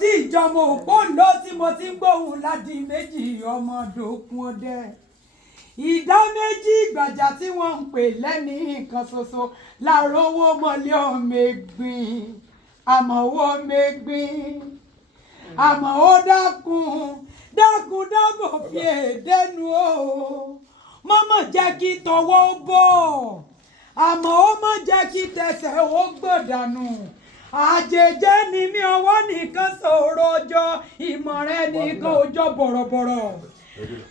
tí ìjọmọ òpóǹdó tí mo ti ń gbóhùn ládi méjì ọmọ dòkun ọdẹ ìdá méjì ìgbàjà tí wọ́n ń pè lẹ́ni nǹkan ṣoṣo láàárọ̀ owó mọ́lẹ́ ọmọ ẹ̀gbìn àmọ́ owó ọmọ ẹ̀gbìn àmọ́ ó dákun dábò fi èdènú o mọ́mọ́ jẹ́ kí tọwọ́ bọ̀ àmọ́ ó mọ̀ jẹ́ kí tẹsẹ̀ ó gbọ̀dànù àjèjé ni mi ọwọ́ nìkan sọ̀rọ̀ ọjọ́ ìmọ̀ rẹ nìkan ọjọ́ bọ̀rọ̀bọ̀rọ̀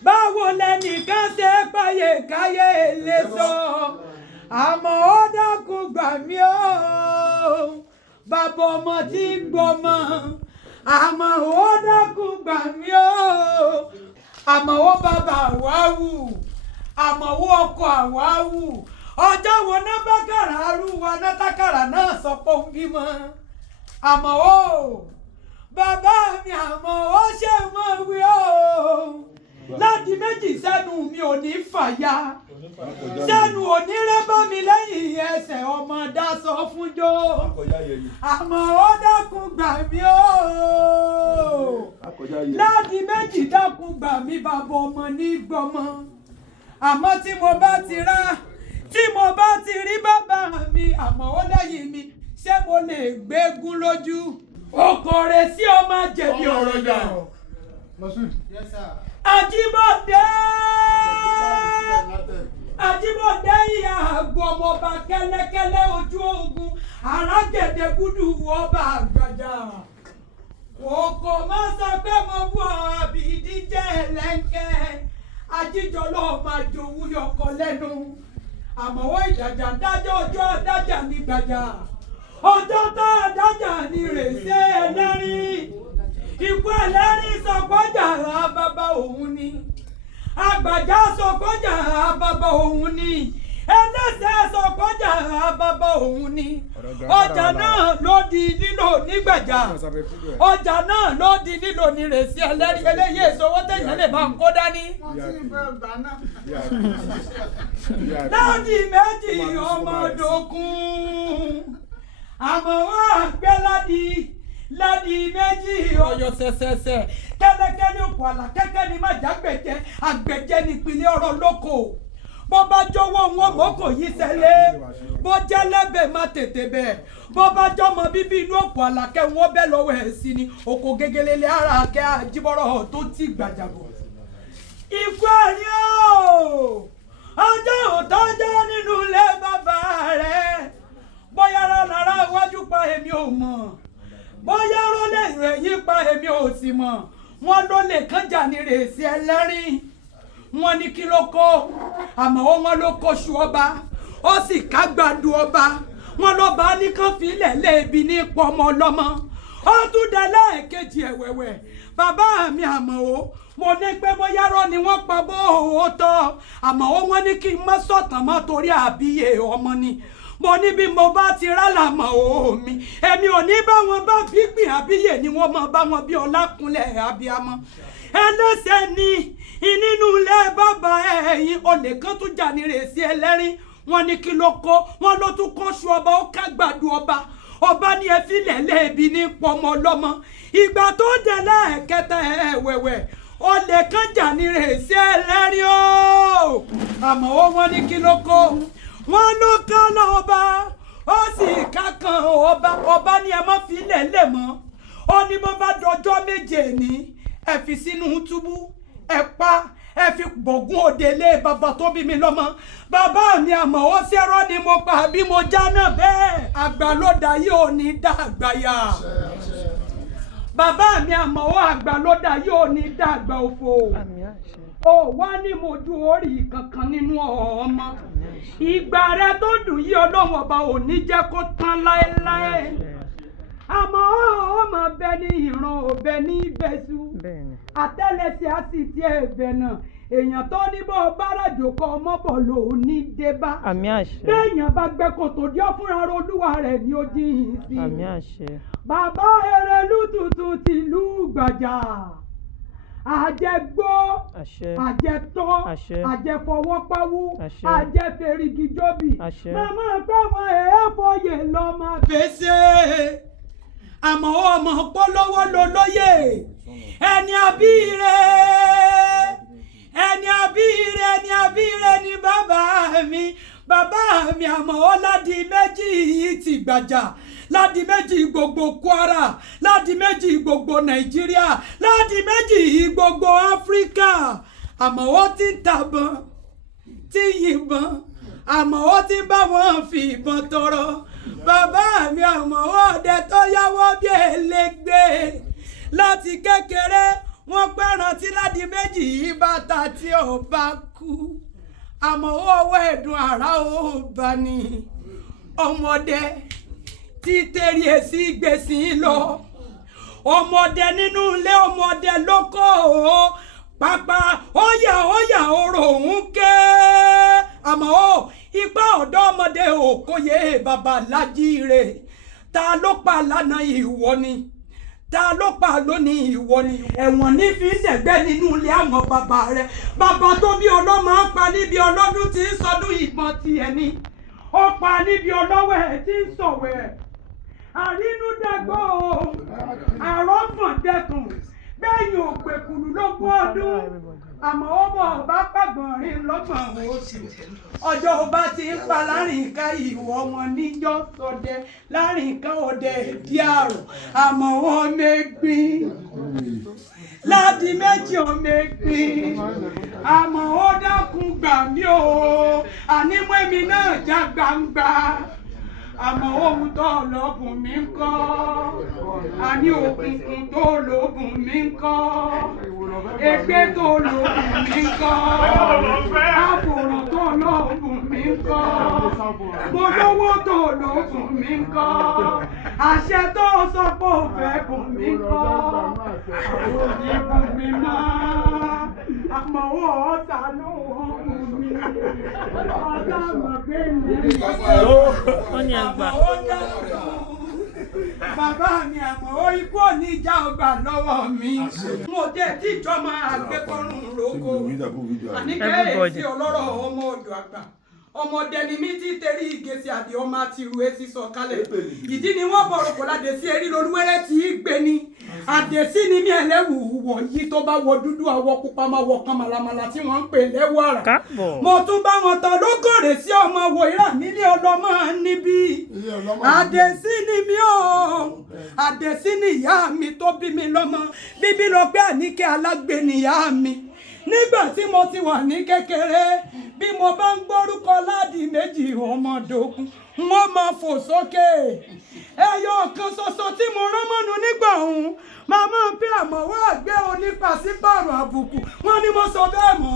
báwo lẹnìkan ṣe páyé káyé lè sọ àmọ́ ó dákun gbà mí o bàbá ọmọ tí ń gbọmọ àmọ́ ó dákun gbà mí o àmọ́ ó bàbá àwáwù àmọ́ ó ọkọ àwáwù ọjọ́ wo náà bá kàrà arúgbó anátàkàrà náà sọ pé ó ń bímọ àmọ́ ó bàbá mi àmọ́ ó ṣe mọ́ wí o láti méjì sẹ́nu mi ò ní fàya sẹ́nu ò ní rẹ́bọ́ mi lẹ́yìn ẹsẹ̀ ọmọ dáṣọ fúnjó àmọ́ ó dákun gbà mí o láti méjì dákun gbà mí bàbá ọmọ ní gbọmọ àmọ́ tí mo bá ti rí bàbá mi àmọ́ ó lẹ́yìn mi ṣé mo lè gbégún lójú okòrè sí ọmọ jẹ̀bi ọ̀rọ̀ yà. Àjíbọ̀dé ìyá àgọ́ ọmọọba kẹ́lẹ́kẹ́lẹ́ ojú ogun àràgẹ̀dẹ̀ gúdù ọba àgbàjà. Òkò má sọ pé mo bú ọ àbí díjẹ́ ẹlẹ́ńkẹ́. Ajíjọ lọ́ọ́ máa jòwú yọkọ lẹ́nu. Àmọ́wọ́ ìjàjà ń dájọ́ ọjọ́ adájà ní gbàjà. Ọjọ́ tá adájà ní rèsé ẹlẹ́rìn. Ikú ẹlẹ́rìn sọ̀kọ́jà bàbá òun ni. Àgbàjá sọ̀kọ́jà bàbá òun ni. Ẹlẹ́sẹ̀ sọ̀kọ́jà bàbá òun ni. Ọjà náà ló di lílò nígbàjà. Ọjà náà ló di lílò ní rèsí ẹlẹ́rìí eléyìí ìṣòwò téèyàn lè bá ń kó dání. Láti méjì ọmọdókun àmọ́ wọ́n àgbẹ̀ ládi méjì ọyọ ṣẹṣẹṣẹ kẹ́lẹ́kẹ́lẹ́ òkú àlà kẹ́kẹ́ ni má jágbẹ̀jẹ àgbẹ̀jẹ nípìnlẹ̀ ọ̀rọ̀ lóko bó bá jọ̀wọ́ wọn mọ́kò yìí ṣẹlẹ̀ bó jẹ́ lẹ́bẹ̀ẹ́ má tètè bẹ̀ bó bá jọmọ bíbí inú òkú àlà kẹ́ wọ́n bẹ́ lọ́wọ́ ẹ̀ sí ni òkò gegele lé ara kẹ́ àjíbọ̀rọ̀ tó ti gbàjàbọ̀. Ikú ẹ̀rí o ọjọ́ òtọ́jọ́ nínú ilé bàbá rẹ̀ bóyá lára iwájú pa èmi ò mọ̀ bóyá rólé ìrẹ̀yìn pa èmi ò sì mọ̀ wọ́n ló lè kánjà ní rèsí ẹlẹ́rìn wọ́n ní kí ló kó àmọ́ wọ́n ló kóṣù ọba ó sì kágbádùn ọba wọ́n ló bá ní kán filẹ̀ léèbi ní pọ́mọ ọlọ́mọ ó tún dá lẹ́ẹ̀kejì ẹ̀wẹ̀wẹ̀ bàbá mi àmọ́ o mo ní pé bóyá rọ ni wọ́n pa bó o tọ́ àmọ́ wọ́n ní kí n má sọ̀tàn mọ́ torí àbíyè ọmọ ni mo ní bí mo bá ti rálàmọ̀ omi èmi ò ní bá wọn bá gbígbìn àbíyè ni wọ́n mọ̀ bá wọn bí ọlákúnlẹ̀ abiyamọ ẹlẹ́sẹ̀ ni nínú ilé bàbá ẹ̀yìn olè kan tún jà ní rèsí ẹlẹ́rìn wọ́n ní kí ló kó wọ́n ló tún kóṣù ọba ó kágbàdo ọba ní ẹ filẹ̀ léèbi ní pọmọ ọlọ́mọ ìgbà tó dẹ̀ lẹ́ẹ̀kẹta ẹ̀wẹ̀wẹ̀ olè kan jà ní rèsí ẹlẹ́rìn o àmọ́ wọ́n ní kí ló kó wọ́n ló ká lọ́ba ó sì ká kan ọba ní ẹ má filẹ̀ lè mọ́ ó ní bó bá dọjọ́ méje ní ẹ fi sínú túbú ẹ pa ẹ fi bọ̀gún òdèlé bàbá tó bí mi lọ́mọ bàbá mi àmọ́ ó ṣẹ́rọ́ ni mo pa bí mo já náà bẹ́ẹ̀ àgbà ló dá yìí ò ní dá àgbà yà bàbá mi àmọ́ ó àgbà ló dá yìí ò ní dá àgbà òfò ó wá ní mojú orí kankan nínú ọmọ ìgbà rẹ tó dùn yí ọlọ́run ọba ò ní jẹ́ kó tán láéláé àmọ́ ọmọ bẹ ní ìran òbẹ ní ìbẹ̀sù àtẹ́lẹsẹ̀ á sì tiẹ̀ ẹ̀bẹ̀ náà èèyàn tó ní bọ́ bárajò kọ ọmọ bọ̀ ló ní débá béèyàn bá gbẹ́ kòtò díẹ̀ fúnra olúwa rẹ̀ ní ojú yìí sí bàbá Erelú tuntun tìlú Gbàjà àjẹgbó àjẹtọ́ àjẹfọwọ́páwú àjẹfẹ̀rìgìjọ́bì màmá pé wọn èèfòye lọ́mọ fèsè àmọ́ ọmọ polówó lolóyè ẹni abíire ni bàbá mi àmọ́ Ládìméjì ti gbàjà Ládìméjì gbogbo Kwara Ládìméjì gbogbo Nàìjíríà Ládìméjì gbogbo Áfíríkà àmọ́ ó ti ń tàbọn tí yìnbọn àmọ́ ó ti bá wọn fi ìbọn tọrọ bàbá mi àmọ́ ọdẹ tó yáwó bí elégbé láti kékeré wọ́n pẹ́ràn tí Ládìméjì yìí bàtà tí ò bá kú àmọ́ owó ẹ̀dùn àrà ó bá ní ọmọdé tí tẹ̀rí èsì gbèsè lọ ọmọdé nínú ilé ọmọdé lóko pápá óyà orò òun ké àmọ́ ipá ọ̀dọ́ ọmọdé òkòyè bàbá Lájíire ta ló pa lánàá ìwọ ni ta ló pa lónìí ìwọ ni ẹ̀wọ̀n ní fi ṣẹ̀gbẹ́ nínú ilé àwọn bàbá rẹ̀ bàbá tó bí ọlọ́mọ á pa níbi ọlọ́dún tí ń sọdún ìbọn ti ẹni ó pa níbi ọlọ́wẹ̀ tí ń sọ̀wẹ̀ àrínúdàgbò àrọ́fọ̀ndẹ̀kùn bẹ́yìn òpèkùnú lógún ọdún àmọ́ ó bọ̀ bá pàgbọ̀nrín lọ́gbọ̀n oṣù ọjọ́ ọba ti ń pa láàrínká ìwọ wọn níjọ́ sọdẹ láàrínká ọdẹ ìdí àrùn àmọ́ wọn mẹ́gbìn Ládìméjì ọmẹgbìn àmọ́ ó dákun gbà mí o ànímọ́ èmi náà já gbangba àmọ́ ohun tó lọ́gùn mi ń kọ́ àní òkùnkùn tó lọ́gùn mi ń kọ́ ègbé tó lọ́gùn mi ń kọ́ àfòrò tó lọ́gùn mi ń kọ́ gbólówó tó lọ́gùn mi ń kọ́ àṣẹ tó sọ pé ó fẹ́ gùn mi ń kọ́ òní gùn mi mọ́ àmọ́ ó ṣàánú ohun mi ọ̀dà mọ̀ pé mi bàbá mi àmọ́ ikú òní ìjà ọgbà lọ́wọ́ mi mo jẹ́ tí ìjọba àgbẹ̀kọ́rùn roko àníkẹ́ èsì ọlọ́rọ̀ ọmọ ọ̀dọ̀ àgbà ọmọdé ni mí tí tẹ̀rí ìgèsì àbí ọmọ àti ìrù èsì sọ kalẹ̀ ìdí ni wọ́n bọ̀rọ̀ kò ládé sí erí lolúwẹ́rẹ́ tí í gbé ni àdèsí ni mí ẹlẹ́wù wọ̀ yìí tó bá wọ dúdú àwọ̀ pupa máa wọ̀ kan màlàmàlà tí wọ́n ń pè lẹ́wọ̀ àrà mo tún bá wọn tán lókòrè sí ọmọ wòyíra nílé ọlọ́mọ níbí àdèsí ni mí o àdèsí ni ìyá mi tó bí mi lọ́mọ bíbí lọ pé Àníkẹ́ Alágbe ni ìyá mi nígbà tí mo ti wà ní kékeré bí mo bá ń gbórúkọ Ládìméjì ọmọdókun wọ́n máa fò sókè ẹyọ kan ṣoṣo tí mo rán mọ́nu nígbà òun màmá ń pè àmọ́wọ́ àgbẹ̀ onípàṣípààrọ̀ àbùkù wọ́n ní mo sọ bẹ́ẹ̀ mọ́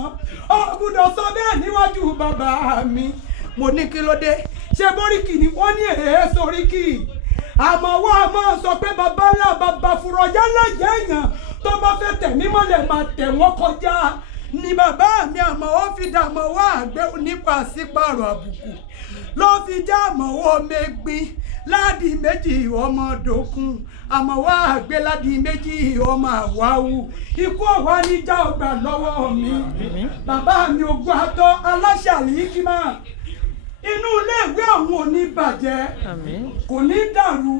ọ gbọ́dọ̀ sọ bẹ́ẹ̀ níwájú bàbá mi mo ní kí ló dé ṣe bóríkì ni wọ́n ní èé soríkì àmọ́wọ́ a máa sọ pé bàbá ńlá bàbá fúrọ̀ yálà yẹ́ èèyàn tó bá fẹ́ tẹ̀mí mọ́lẹ̀ máa tẹ̀ wọ́n kọjá ni bàbá mi àmọ́wọ́ fi dàmọ́wọ́ àgbẹ̀ onípàṣípààrọ̀ àbùkù ló fi já àmọ́wọ́ mẹ́gbin Ládìméjì ọmọdókun àmọ́wọ́ àgbẹ̀ Ládìméjì ọmọ àwáwù ikú ọ̀wá níjà ọgbà lọ́wọ́ mi bàbá mi ògùn àtọ́ aláṣàlì kímà inú iléèwé àwọn ò ní bàjẹ́ kò ní dàrú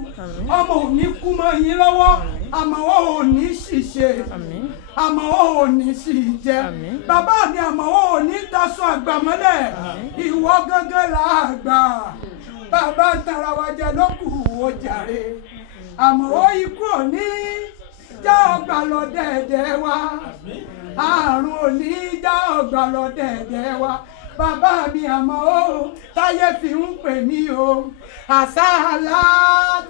ọmọ ò ní kú mọ́ yín lọ́wọ́ àmọ́ ò ní ṣìṣe àmọ́ ò ní ṣì jẹ bàbá mi àmọ́ ò ní daṣọ àgbà mọ́lẹ̀ ìwọ gángan là á gbà bàbá tara wa jẹ lókù ó jàre àmọ́ ikú ò ní já ọgbà lọ dẹ̀dẹ̀ wa àrùn ò ní já ọgbà lọ dẹ̀dẹ̀ wa bàbá mi àmọ́ ó táyé fi ń pè mí o àṣàlá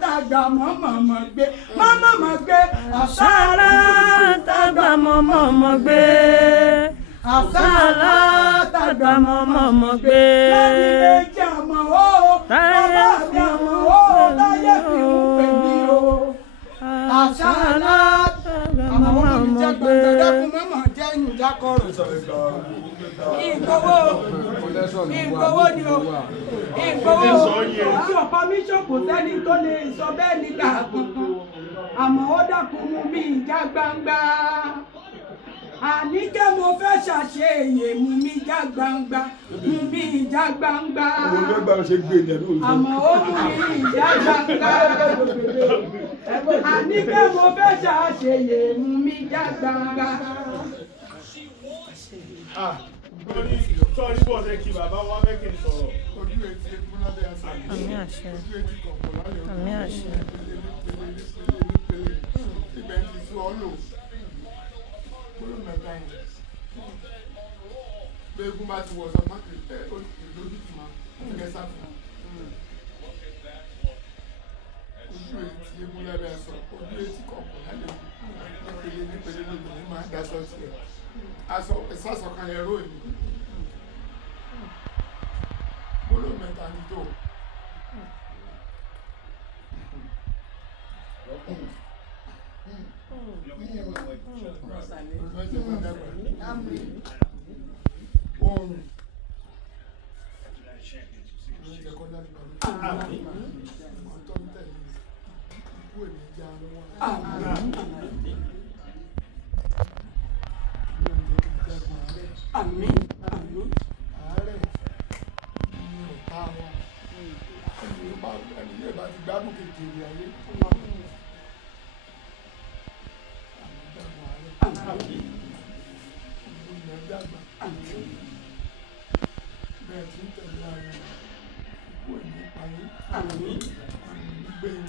tàgbà mọ́mọ́ gbé àṣàlá tàgbà mọ́mọ́ gbé àṣàlá tàgbà mọ́mọ́ gbé Ládìméjì àmọ́ ó bàbá mi àmọ́ ó táyé fi ń pè mí o àṣàlá àmọ́ ó mi jẹ́ gbẹ̀gbẹ̀dẹ́kun mọ́mọ́ jẹ́ ìjákọ̀rọ̀ ìgbowó ni o ìgbowó tí ọ̀pá mi ṣòkò sẹ́ni tó lè sọ bẹ́ẹ̀ nígbà kankan àmọ́ ó dákun mú mi ìjà gbangba Àníkẹ́ mo fẹ́ ṣàṣeyè mú mi já gbangba mú mi ìjà gbangba àmọ́ ó mú mi ìjà gbangba Àníkẹ́ mo fẹ́ ṣàṣeyè mú mi jágbá. Sọ́ọ́rí bọ̀ ṣe kí bàbá wa fẹ́ kí n sọ̀rọ̀. Ojú etí egun lábẹ́ àṣà. Àmín àṣẹ. Ojú etí kọ̀ọ̀kan lálẹ́. Àmín àṣẹ. Ibẹ̀ ti sú ọ lò. Gbóló mẹ́ta yẹn. Bí egun bá ti wọ̀ sọ mọ́ ìlójú ti máa ń gẹ́ sáfù. Ojú etí egun lábẹ́ àṣà. Ojú etí kọ̀ọ̀kan lálẹ́. Nípele lóbìnrin máa ń daṣọ tiẹ̀. Aṣọ ìsásọ̀kan ẹ̀rọ ìlú. Gbóló mẹ́ta ni tó. Àmín. Àmín. Àárẹ̀ ni ọ̀tá wa. Ẹni yóò bá ti gbádùn kékeré ayé. Bẹ́ẹ̀ tí ń tẹ̀lé ara ikú ẹ̀mí payé, gbẹ̀yìn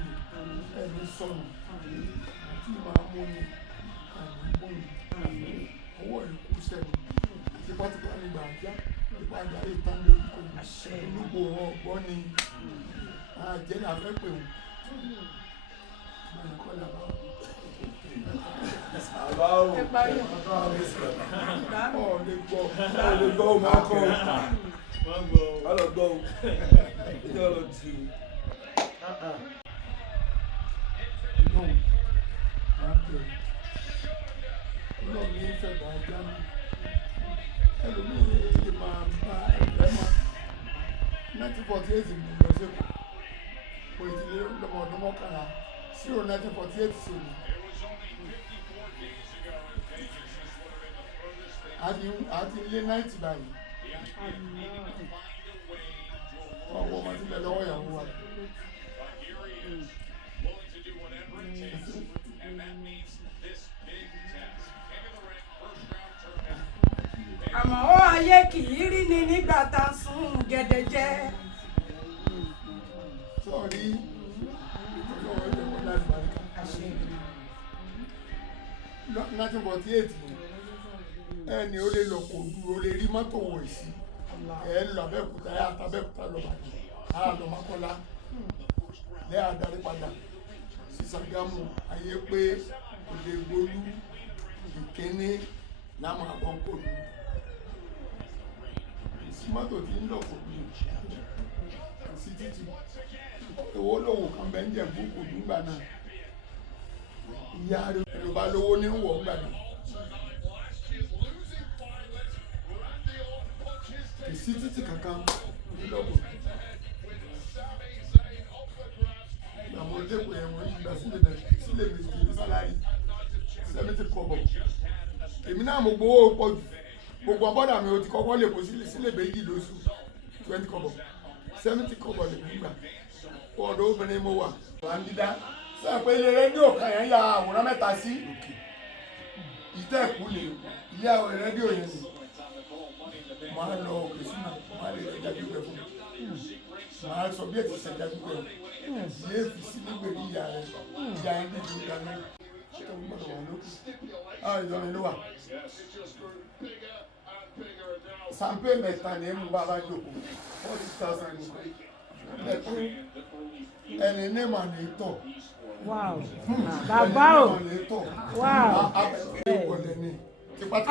ẹ̀mí sọnù, àti máa mú ni àmì bóyì, ọwọ́ ikú sẹ́nu, tipátipá nígbà àjá, ipa àjá lè tán lórí kò olúgbò ọgbọ́n ni àjẹ́ náà fẹ́ pè wọ́n. Bẹ́ẹ̀ kọ́ làbá ọ̀ lè gbọ́ ọmọ akọ Ọlọ́gbọ́ ìjọ lọ jù. Ọlọ́run ní ìfẹ́ bá ajá mi. Ẹlòmíì lè máa bá ẹgbẹ́ mọ́. 1948 ni lọ sí Èkó. Mo ìdílé lọ́mọ ọdún mọ́kànlá. 1948 sí mi. Àti ilé 90 báyìí. Ọwọ́ ọmọ tí bẹ lọ́wọ́ ìyàwó wa. Àmọ́ ó ayé kì í rí ni nígbà tá a sùn gẹ́dẹ́jẹ́. Sọ́ọ̀rí ìtọ́jú ọ̀rọ̀ ìjọba láti bàríkà. 1948 ẹni ó lè lọ kò dúró lè rí mọ́tò wọ̀ sí ẹ lọ Abẹ́òkúta ẹ àtàbẹ́òkúta lọ Ìbàdàn á lọ Mọ́kọ́lá lẹ́ àdarí padà sí Ṣàgámù ayé pé òde gbolú ìkíní láwọn àbọ̀nkòlù sí mọ́tò tí ń lọ kò dúró sí títì owó lòwò kan bẹ́ẹ̀ ń jẹ́ búkú nígbà náà ìyá rẹ̀ ló bá lówó ní wọ̀ ńgbà náà. Ìsí títì kankan nílọ́gbọ̀n. Àwọn òjèpọ̀ ẹ̀wọ̀n ìgbà sílẹ̀ méjì ní sálárì 70 kọ́bọ̀. Èmi náà mo gbowó pọ̀ jù. Gbogbo abọ́dà mi ò ti kọ́kọ́ lè kó sílẹ̀ méjì lóṣù 20 kọ́bọ̀. 70 kọ́bọ̀ lè gbà. Ọ̀dọ̀ obìnrin mo wà. Wà ń dídá. Sọ pé ilé rédíò kan yẹn ya àwòrán mẹ́ta sí. Ìtẹ́ẹ̀kú ni ilé àwọn rédíò yẹn ni. Máa lọ òkè sínú máa lè rẹ̀ jáde pẹ̀ fún mi. Máa sọ bí ètò ìṣẹ̀dá gbígbẹ̀ yé fi sí nígbèrè ìyá rẹ̀ ìyá ẹ̀ ní ìlú ìdáná tó ń gbọ́dọ̀ wà lókè. Ìlọrin ló wà. Sàmpé mẹ́ta ni ẹ̀mú bàbá jòkó 40,000 mẹ́ta. Ẹni ní mà ní tọ̀. Wow. Bàbá o. Wow.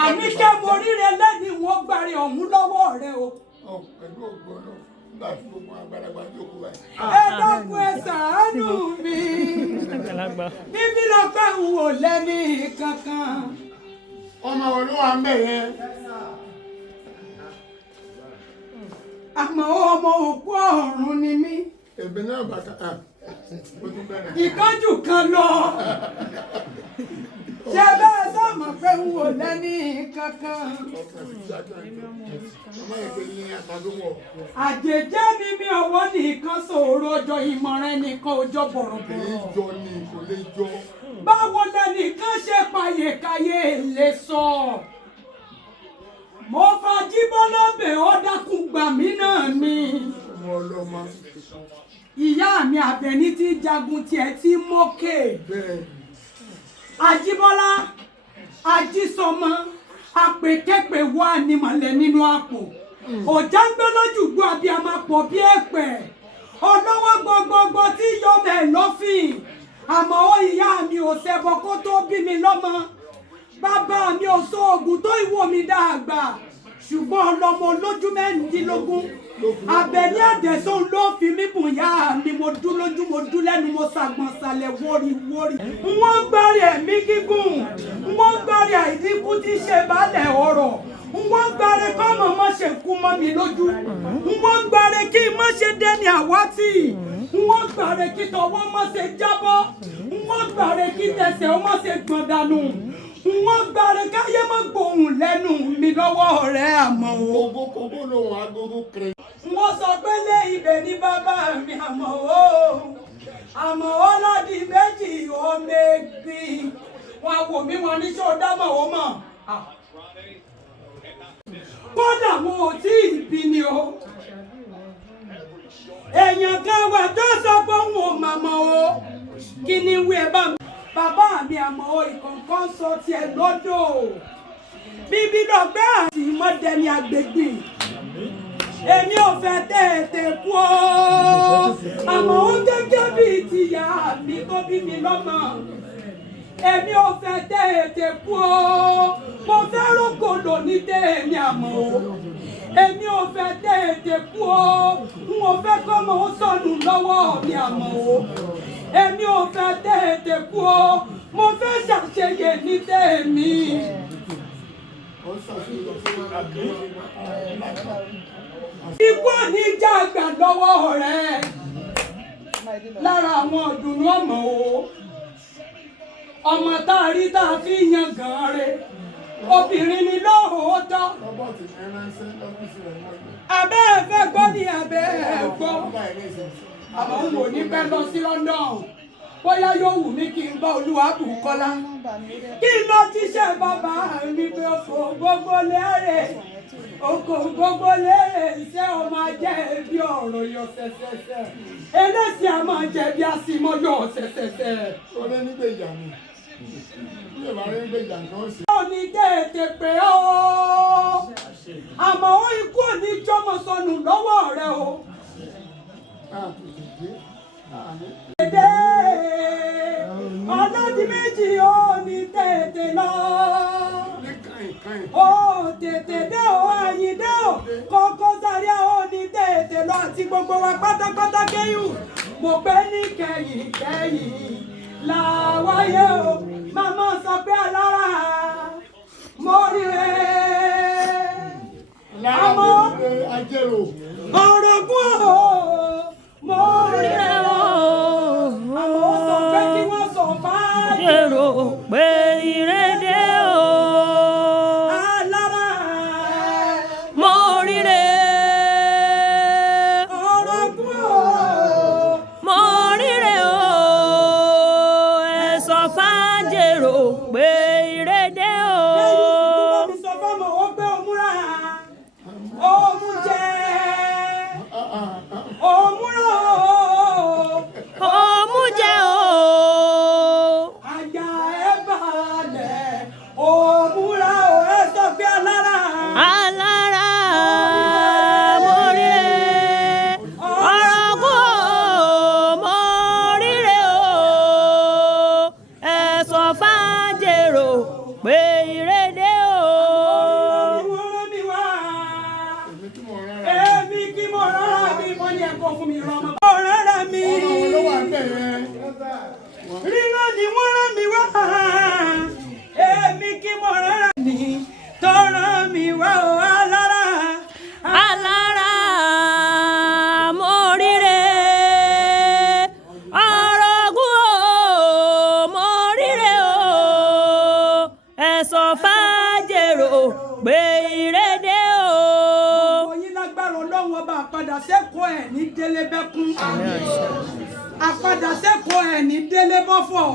Àníkẹ́ mo ríre lẹ́ni wọ́n gbàre ọ̀hún lọ́wọ́ rẹ o. Pẹ̀lú ògbọ́n náà nígbà tí gbogbo àgbàlagbà jókòó báyìí. Ẹ dákun ẹ ṣàánú mi. Bíbí lọ pẹ́ ń wò lẹ́ni kankan. Ọmọ olúwa ń bẹ̀ yẹn. Àmọ́ ọmọ òkú ọ̀run ni mí. Èmi náà bàtà ó tún bẹ̀rẹ̀. Ìkánjú kan lọ. Ṣé bẹ́ẹ̀ sọ̀mọ̀ pé n ò lẹ́ni kankan. Àjèjẹ́ ni mi ọwọ́ nìkan sòrò ọjọ́ ìmọ̀ràn nìkan ọjọ́ bọ̀rọ̀bọ̀rọ̀. Báwo lẹ́nìkan ṣe pàyèkáyé lè sọ? Mo f'Ajíbọ́lá bẹ̀ ọ́ dákun gbà mí náà ni. Ìyá mi Àbẹ̀ní tí jagun tiẹ̀ tí mókè. Ajíbọ́lá Ajísọmọ apèképè wà ní mọ̀lẹ́ nínú àpò. Òjá ń gbé lójú gbọ́ àbí a máa pọ̀ bí ẹ̀pẹ̀. Ọlọ́wọ́ gbogbogbò tí yọmẹ̀ lọ́fìn. Àmọ́ ìyá mi ò ṣẹbọ kó tó bí mi lọ́mọ. Bàbá mi ò sọ ògùn tó ìwò mi dàgbà. Ṣùgbọ́n ọlọ́mọ olójú mẹ́rìndínlógún. Àbẹ̀ní Àdẹ̀sán ló fi mí bùn yá mi. Mo dún lójú, mo dún lẹ́nu, mo ṣàgbọ̀n ṣàlẹ̀ wóríwórí. Wọ́n gbárí ẹ̀mí gígùn. Wọ́n gbárí àìdínkù tí ṣe bálẹ̀ ọ̀rọ̀. Wọ́n gbárí kọ́mọ má ṣe kú mọ́ mi lójú. Wọ́n gbárí kí má ṣe dẹ́ni àwátì. Wọ́n gbárí kí tọwọ́ má ṣe jábọ́. Wọ́n gbárí kí tẹsẹ̀ ó má ṣe gbọ̀n dànù. Wọ́n gbárí káyé má gbóhùn lẹ́nu mi lọ́wọ́ rẹ̀ àmọ́ o. Kókó lòun agogo kiri. Wọ́n sọ pé lé ibẹ̀ ní bàbá mi àmọ́ o. Àmọ́ ó lọ́dí méjì ó méjì. Wọ́n wò mí wọn ní ṣó dámọ̀ ó mọ̀. Kódà wọn ò tí ì bí ni o. Èèyàn kan wà tó sọ pé òun ò màmọ́ o. Kí ni wí ẹ bá mi? Bàbá mi àmọ́ o ìkọ̀ọ̀kan sọ tiẹ̀ lọ́dọ̀. Bíbí lọ́gbẹ́ àti mọ́dẹ́ni agbègbè. Èmi ò fẹ́ tètè kú o. Àmọ́ ó gẹ́gẹ́ bíi tìyá mi tó bí mi lọ́mọ. Èmi ò fẹ́ tètè kú o. Mo fẹ́ rògbòdò ní tèmi àmọ́ o. Èmi ò fẹ́ tètè kú o. N ò fẹ́ kọ́mọ ó sọnù lọ́wọ́ mi àmọ́ o. Èmi ò fẹ́ tètè kú o. Mo fẹ́ ṣàṣeyẹ ní tèmi. Ikú ní jàgbà lọ́wọ́ rẹ̀ lára àwọn ọ̀dùnnú ọmọ o. Ọmọ tá a rí tá a fi yan gan re. Obìnrin ni lóòótọ́. Abẹ́ ẹ̀ fẹ́ gbọ́ ní abẹ́ ẹ̀ gbọ́. Àmọ́ n ò ní pẹ́ lọ sí London. Bóyá yóò wù mí kí n bá Olúwabùkọ́lá. Kí n lọ jíṣẹ́ bàbá mi pé oko gbogbo lérè. Oko gbogbo lérè iṣẹ́ ọmọ ajẹ́ bí ọ̀rọ̀ yọ sẹ́sẹ́sẹ́. Eléṣì a máa jẹ bí asimọ́ yọ sẹ́sẹ́sẹ́. Olé nígbè ìyá mi. Ilé ìwà rẹ̀ nígbè ìyá nǹkan sí. Ó ní tètè pé ó. Àmọ́ ó ikú ò ní jọmọ sọnù lọ́wọ́ rẹ o. Tètè ọlọ́dún méjì ó ní tètè lọ. Ó tètè dé o Àyìndé o. Kókó Zaria ó ní tètè lọ àti gbogbo wa pátápátá kéyù. Mo pé ní kẹyìn kẹyìn làwáyé o. Màmá sọ pé alára mo rí rẹ̀. Àmọ́ ọ̀rọ̀gún o mo rí rẹ̀ o. Àmọ́ ó sọ pé kí wọ́n sọ fáájì. Jèrò pé ìrédé o. Alára Mo ríre. ọ̀rọ̀gún o. Mo ríre o. Ẹ sọ fájèrò pé ìrédé o. Ẹyin sọ fọ́mọ ó gbé òmúra. Òmú jẹ. Òmúra o. Òmú jẹ́ o. Àyà ẹ balẹ̀. Òmúra o. Ẹ sọ pé alára. Alára mo ríre. Ọ̀rọ̀gún o. Mo ríre o. Ẹ sọ fájèrò pé ìrédé o. Wọ́n rán mi wá. Èmi tí mo rárá. Èmi kí mo rárá mi. Mo ní ẹ̀kọ́ fún mi rán mọ́. Mo rárá mi. Ọmọ ló wà ń bẹ̀ yẹn. Rírán ni wọ́n rán mi wá. Èmi kí mo rárá mi. Tó rán mi wá o alára. Alára mo ríre. Ọ̀rọ̀gún o. Mo ríre o. Ẹ sọ pé ìrédé o. Oyin lágbára Ọlọ́run ọba àpadà sẹ́kọ̀ọ́ ẹ̀ ní délé bẹ́kún. Àpadà sẹ́kọ̀ọ́ ẹ̀ ní délé bọ́fọ̀.